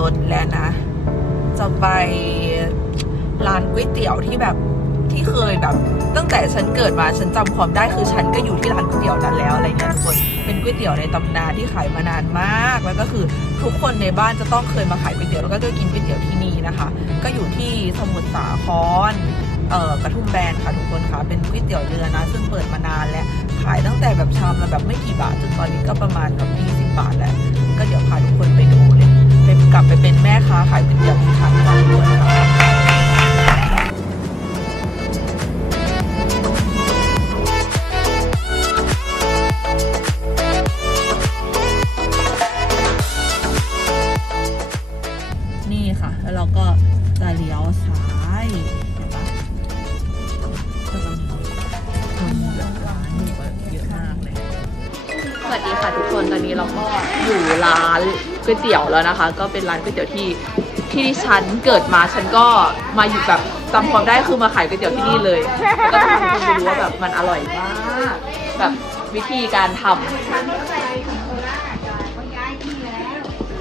รถแล้วนะ จะไปร้านก๋วยเตี๋ยวที่แบบที่เคยแบบ ตั้งแต่ฉันเกิดมาฉันจำความได้คือฉันก็อยู่ที่ร้านก๋วยเตี๋ยวนั้นแล้วอะไรเงี้ยทุกคนเป็นก๋วยเตี๋ยวในตำนานที่ขายมานานมาก แล้วก็คือทุกคนในบ้านจะต้องเคยมาขายก๋วยเตี๋ยวแล้วก็จะกินก๋วยเตี๋ยวที่นี่นะคะ ก็อยู่ที่สมุทรสาครเอ่อกระทุ่มแบนค่ะทุกคนค่ะเป็นก๋วยเตี๋ยวเรือนะ ซึ่งเปิดมานานแล้วขายตั้งแต่แบบชามละแบบไม่กี่บาทจนตอนนี้ก็ประมาณแบบ20 บาทแล้ว ก็เดี๋ยวพาทุกคน กลับไปเป็นแม่ค้าขายก๋วยเตี๋ยวอีกครั้งก่อนทุกคนค่ะ ก๋วยเตี๋ยวแล้วนะคะ ก็เป็นร้านก๋วยเตี๋ยวที่ที่ดิฉันเกิดมาฉันก็มาอยู่แบบจำความได้คือมาขายก๋วยเตี๋ยวที่นี่เลยแล้วก็ทำให้ทุกคนรู้ว่าแบบมันอร่อยมากแบบวิธีการทำ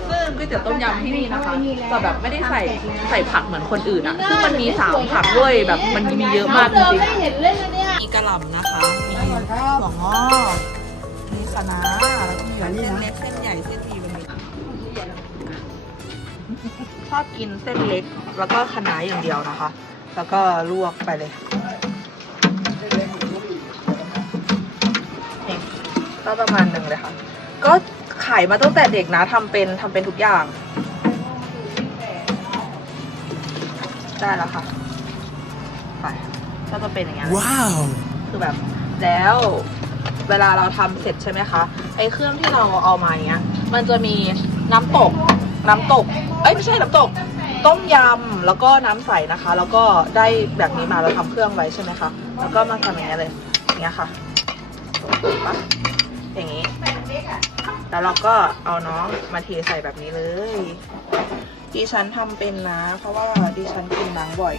ซึ่งก๋วยเตี๋ยวต้มยำที่นี่นะคะจะแบบไม่ได้ใส่ใส่ผักเหมือนคนอื่นอะซึ่งมันมีสามผักด้วยแบบมันมีเยอะมากจริงๆมีกระหล่ำนะคะ มีถั่วงอกมีคะน้าแล้วก็มีเส้นเล็กเส้นใหญ่เส้น ชอบกินเส้นเล็ก แล้วก็คะน้าอย่างเดียวนะคะ แล้วก็ลวกไปเลยนี่ก็ประมาณหนึ่งเลยค่ะ ก็ขายมาตั้งแต่เด็กนะทำเป็นทำเป็นทุกอย่าง ได้แล้วค่ะ ไป ก็จะเป็นอย่างเงี้ย Wow. คือแบบแล้วเวลาเราทำเสร็จใช่ไหมคะไอ้เครื่องที่เราเอามาเนี้ย มันจะมี น้ำตก น้ำตก เอ้ยไม่ใช่น้ำตก ต้มยำแล้วก็น้ำใสนะคะ แล้วก็ได้แบบนี้มาเราทำเครื่องไว้ใช่ไหมคะ แล้วก็มาทำอย่างเงี้ยเลยอย่างเงี้ยค่ะปะอย่างงี้ แล้วเราก็เอาน้องมาเทใส่แบบนี้เลย ดิฉันทำเป็นนะ เพราะว่าดิฉันกินนังบ่อย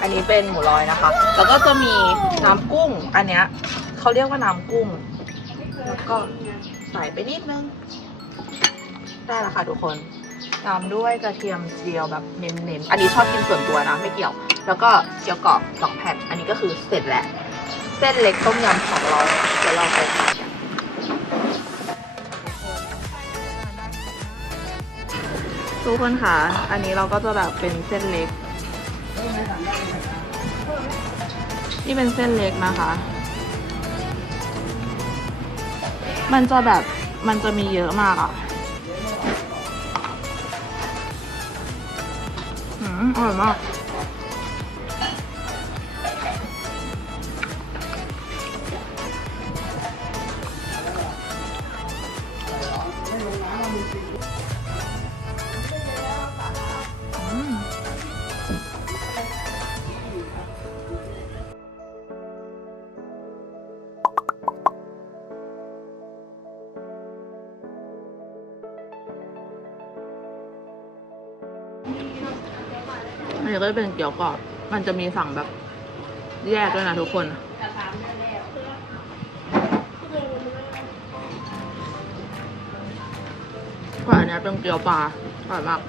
อันนี้เป็นหมูลอยนะคะ แล้วก็จะมีน้ำกุ้ง อันเนี้ย เขาเรียกว่าน้ำกุ้ง แล้วก็ใส่ไปนิดนึง ได้แล้วค่ะทุกคน ตามด้วยกระเทียมเจียวแบบเน้นๆ อันนี้ชอบกินส่วนตัวนะไม่เกี่ยว แล้วก็เกี๊ยวกรอบสองแผ่น อันนี้ก็คือเสร็จแล้ว เส้นเล็กต้มยำของเราเดี๋ยวเราไปทานกันทุกคนค่ะ อันนี้เราก็จะแบบเป็นเส้นเล็ก นี่เป็นเส้นเล็กนะคะ มันจะแบบมันจะมีเยอะมากอะอืมอร่อยมาก นี้ก็จะเป็นเกี๊ยวกรอบ มันจะมีสั่งแบบแยกด้วยนะทุกคน กว่าอันเนี้ยเป็นเกี๊ยวปลาอร่อยมาก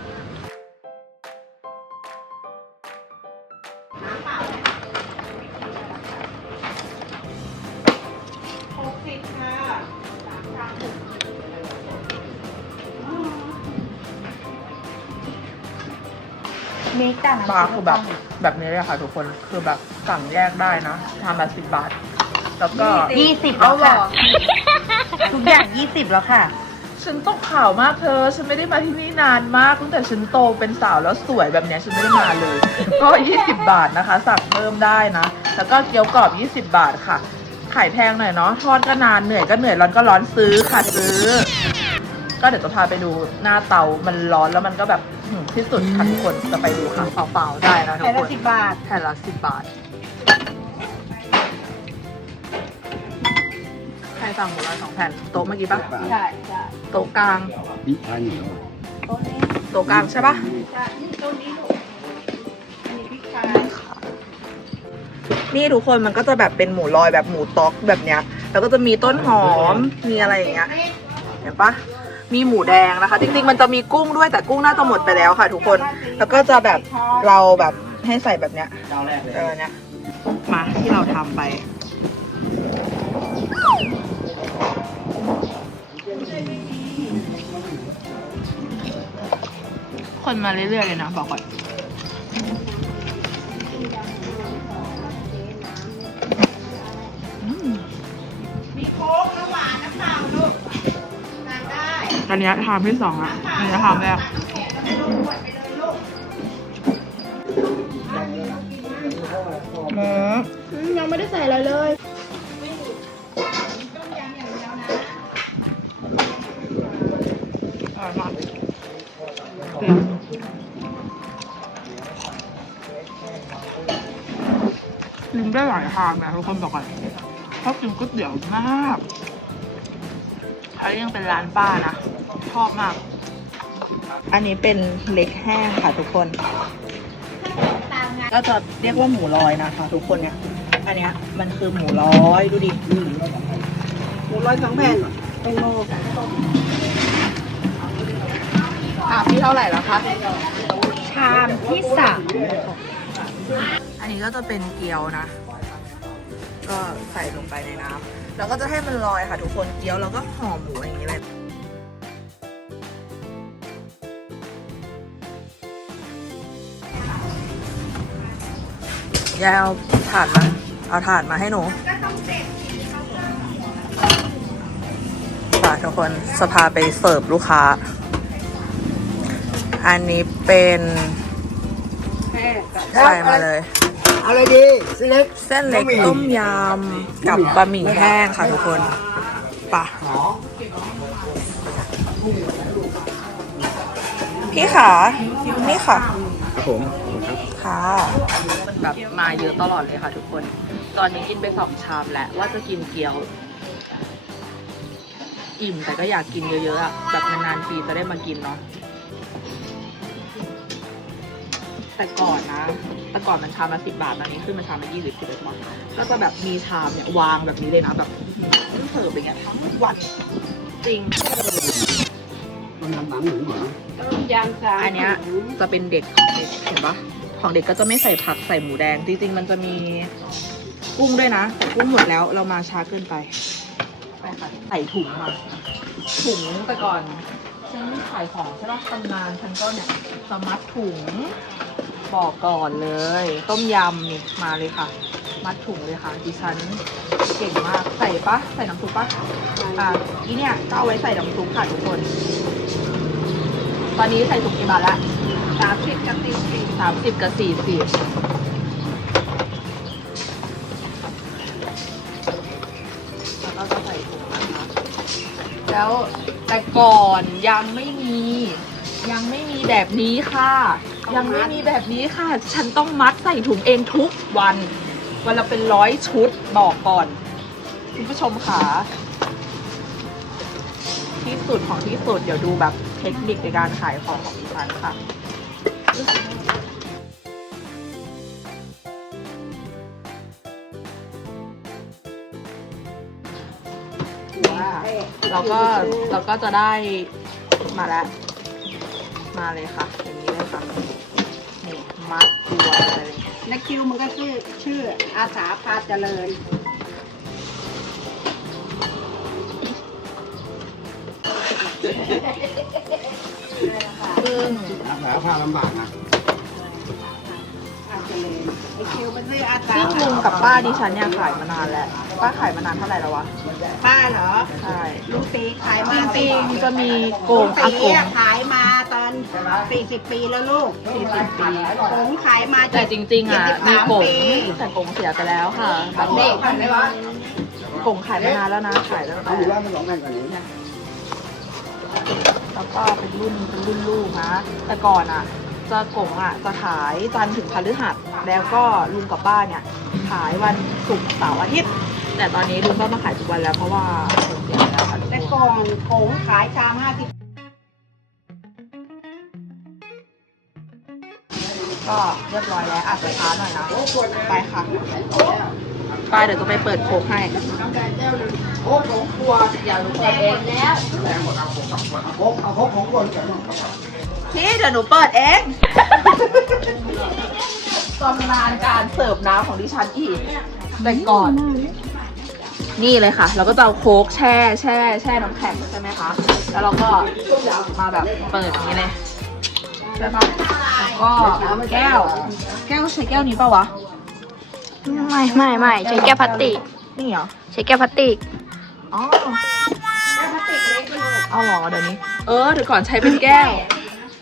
มีจ้าปลาคือแบบแบบนี้เลยค่ะทุกคนคือแบบสั่งแยกได้นะทำแบบสิบบาท แล้วก็ยี่สิบแล้วค่ะทุกอย่างยี่สิบแล้วค่ะ ฉันตกข่าวมากเธอ ฉันไม่ได้มาที่นี่นานมากตั้งแต่ฉันโตเป็นสาวแล้วสวยแบบเนี้ยฉันไม่ได้มาเลย ก็20บาทนะคะ สั่งเพิ่มได้นะ แล้วก็เกี๊ยวกรอบ20บาทค่ะขายแพงหน่อยเนาะทอดก็นานเหนื่อยก็เหนื่อยร้อนก็ร้อนซื้อค่ะซื้อ ก็เดี๋ยวจะพาไปดูหน้าเตามันร้อนแล้วมันก็แบบหืม ที่สุดค่ะทุกคนจะไปดูค่ะเปล่าๆได้นะทุกแผ่ละสิบบาท แผ่ละสิบบาท ใครสั่งหมดลยสองแผ่นโต๊ะเมื่อกี้ปะใช่ใช่โต๊ะกลาง นี่านนนี้โต๊ะกลางใช่ปะใช่นี่ต้นนี้ทยนี่ทุกคนมันก็จะแบบเป็นหมูลอยแบบหมูต๊อกแบบเนี้ย แล้วก็จะมีต้นหอม มีอะไรอย่างเงี้ย เห็นปะ มีหมูแดงนะคะ จริงๆ มันจะมีกุ้งด้วยแต่กุ้งน่าจะหมดไปแล้วค่ะ ทุกคน แล้วก็จะแบบเราแบบให้ใส่แบบเนี้ยเออเนี้ยมาที่เราทำไป คนมาเรื่อยๆเลยนะบอกก่อน อันเนี้ยทามที่สองอะอันนี้ทามแรกลูกขวดไปเลยลูกอืมยังไม่ได้ใส่อะไรเลยอร่อยมากลิมได้หลายทางนะทุกคนบอกก่อนชอบกินก๋วยเตี๋ยวมากอันนี้ยังเป็นร้านป้านะ ชอบมาก อันนี้เป็นเล็กแห้งค่ะทุกคน ก็จะเรียกว่าหมูลอยนะคะ ทุกคนเนี่ย อันเนี้ยมันคือหมูลอยดูดิหมูร้อยสองแผ่นแตงโมอะพี่เท่าไหร่แล้วคะ ชามที่สามอันนี้ก็จะเป็นเกี๊ยวนะ ก็ใส่ลงไปในน้ำแล้วก็จะให้มันลอยค่ะทุกคนเกี๊ยวแล้วก็ห่อหมูอย่างนี้เลย ยายเอาถาดมา เอาถาดมาให้หนูค่ะทุกคนสภาไปเสิร์ฟลูกค้า อันนี้เป็นใส่มาเลย เอาอะไรดีเส้นเล็กเส้นเล็กต้มยำกับบะหมี่แห้งค่ะทุกคนไป่ะพี่ขานี่ค่ะครับผม ครับค่ะแบบมาเยอะตลอดเลยค่ะทุกคน ตอนนี้กินไปสองชามแล้วว่าจะกินเกี๊ยว อิ่มแต่ก็อยากกินเยอะๆอะแบบนานๆทีจะได้มากินเนาะแต่ก่อนนะแต่ก่อนมันชามละสิบบาทตอนนี้ขึ้นมาชามละยี่สิบสิบเอ็ดบาทก็จะแบบมีชามเนี่ยวางแบบนี้เลยนะแบบอื้อหือเสิร์ฟอย่างเงี้ยทั้งวันจริงมันน้ำน้ำหนูเหรอต้มยำสามอันเนี้ยจะเป็นเด็กของเด็กเห็นปะ ของเด็กก็จะไม่ใส่ผักใส่หมูแดง จริงๆ มันจะมีกุ้งด้วยนะแต่กุ้งหมดแล้วเรามาช้าเกินไปไปค่ะใส่ถุงมาถุงแต่ก่อนฉันขายของใช่ปะตำนานฉันก็เนี่ยสมัดถุงบอกก่อนเลย ต้มยำนี่มาเลยค่ะ มัดถุงเลยค่ะดิฉันเก่งมากใส่ปะใส่น้ำซุปปะอะอีเนี่ยก็เอาไว้ใส่น้ำซุปค่ะทุกคน ตอนนี้ใส่ถุงกี่บาทละ สามสิบกับสี่สิบสามสิบกับสี่สิบแล้วก็จะใส่ถุงนะคะแล้วแต่ก่อนยังไม่มี ยังไม่มีแบบนี้ค่ะ ยังไม่มีแบบนี้ค่ะ ฉันต้องมัดใส่ถุงเองทุกวัน วันละเป็นร้อยชุดบอกก่อน คุณผู้ชมค่ะที่สุดของที่สุดเดี๋ยวดูแบบเทคนิคในการขายของของดิฉันค่ะ เราก็เราก็จะได้มาแล้ว มาเลยค่ะ อย่างนี้เลยค่ะนี่มัดตัวเลยและคิวมันก็ชื่อชื่ออาสาพาเจริญซึ่ งรักษาผ้าลำบากนะพาเจริญไอคิวมันชื่ออาสาซึ่งลุงกับป้าดิฉันเนี่ยขายมานานแล้ว ป้าขายมานานเท่าไหร่แล้ววะ ป้าเหรอ ใช่ ลุงตีขายจมาริงๆจะมีโกลุงงอาตีกง อะขายมาตอน 40 ปีแล้วลูก 40 ปีผงขายมาแต่จริงๆอะมีโกงปีแต่โกงเสียไปแล้วค่ะแบบเด็กเลยวะ โกงขายมานานแล้วนะขายตั้งเอาแต่ อยู่แล้วมันสองแผ่นกว่านี้ แล้วก็เป็นรุ่นเป็นรุ่นลูกนะ แต่ก่อนอะ จะกงอะจะขายจันทร์ถึงพฤหัส แล้วก็ลุงกับป้าเนี่ย ขายวันศุกร์เสาร์อาทิตย์ แต่ตอนนี้ลุงก็มาขายทุกวันแล้วเพราะว่าโกงเสียไปแล้วค่ะทุกแต่คนก่อนผงขายชาม50ก็เรียบร้อยแล้วอาจจะช้าหน่อยนะไปค่ะ ไปเดี๋ยวจะไปเปิดโคกให้โค้กของครัวอย่าหนูเปิดเองแล้วแรงหมดเอาโค้กเอาโค้กของครัวกับน้องพี่เดี๋ยวหนูเปิดเองตำนานการเสิร์ฟน้ำของดิฉันอีกแต่ก่อน นี่เลยค่ะ เราก็จะเอาโค้กแช่แช่แช่น้ำแข็งใช่ไหมคะ แล้วเราก็มาแบบเปิดอย่างนี้เลยใช่ปะแล้วก็แก้ว แก้วใช้แก้วนี้ปะวะ ไม่ไม่ไม่ใช้แก้วพลาสติก นี่เหรอ ใช้แก้วพลาสติก อ๋อ เอาเหรอเดี๋ยวนี้ เออเดี๋ยวก่อนใช้เป็นแก้ว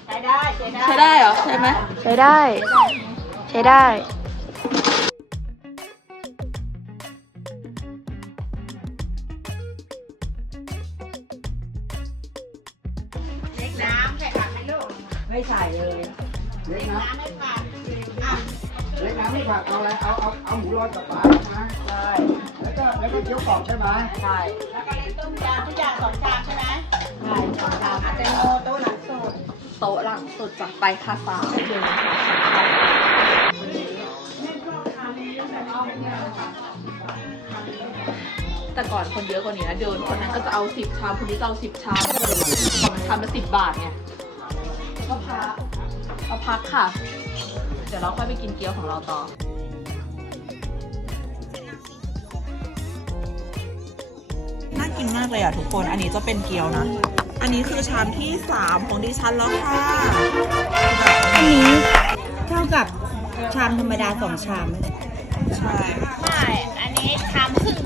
ใช้ได้ใช้ได้ใช้ได้เหรอ ใช่ไหมใช้ได้ ใช้ได้ เล็กน้ำใส่ผักให้ลูกไม่ใส่เลย เล็กนะน้ำ ผักเอาอะไรเอาเอาเอาหมูรอดกับปลาใช่ไหมใช่แล้วก็แล้วก็เกี๊ยวกรอบใช่ไหมใช่แล้วก็เล็กต้มยำทุกอย่างสองชามใช่ไหมใช่สองชามอาจจะโมโต๊ะหลังสุดโต๊ะหลังสุดจากไปคาซาเดินแต่ก่อนคนเยอะกว่านี้นะเดินคนนั้นก็จะเอาสิบชามคนนี้จะเอาสิบชามสองชามละสิบบาทไงก็พักก็พักค่ะ เดี๋ยวเราค่อยไปกินเกี๊ยวของเราต่อ น่ากินมากเลยอะทุกคน อันนี้จะเป็นเกี๊ยวนะ อันนี้คือชามที่สามของดิฉันแล้วค่ะ อันนี้เท่ากับชามธรรมดาสองชาม ใช่ ไม่ อันนี้ชามครึ่ง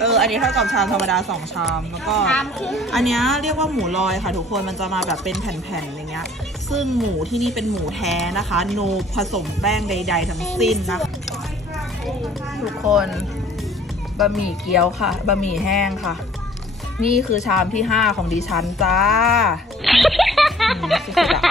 เออ อันนี้เท่ากับชามธรรมดาสองชาม แล้วก็ ชามครึ่ง อันเนี้ยเรียกว่าหมูลอยค่ะทุกคน มันจะมาแบบเป็นแผ่นๆอย่างเงี้ย ซึ่งหมูที่นี่เป็นหมูแท้นะคะ โนผสมแป้งใด ๆ ทั้งสิ้นนะคะ ทุกคนบะหมี่เกี๊ยวค่ะบะหมี่แห้งค่ะ นี่คือชามที่ห้าของดิฉันจ้า อืมสุดๆอะ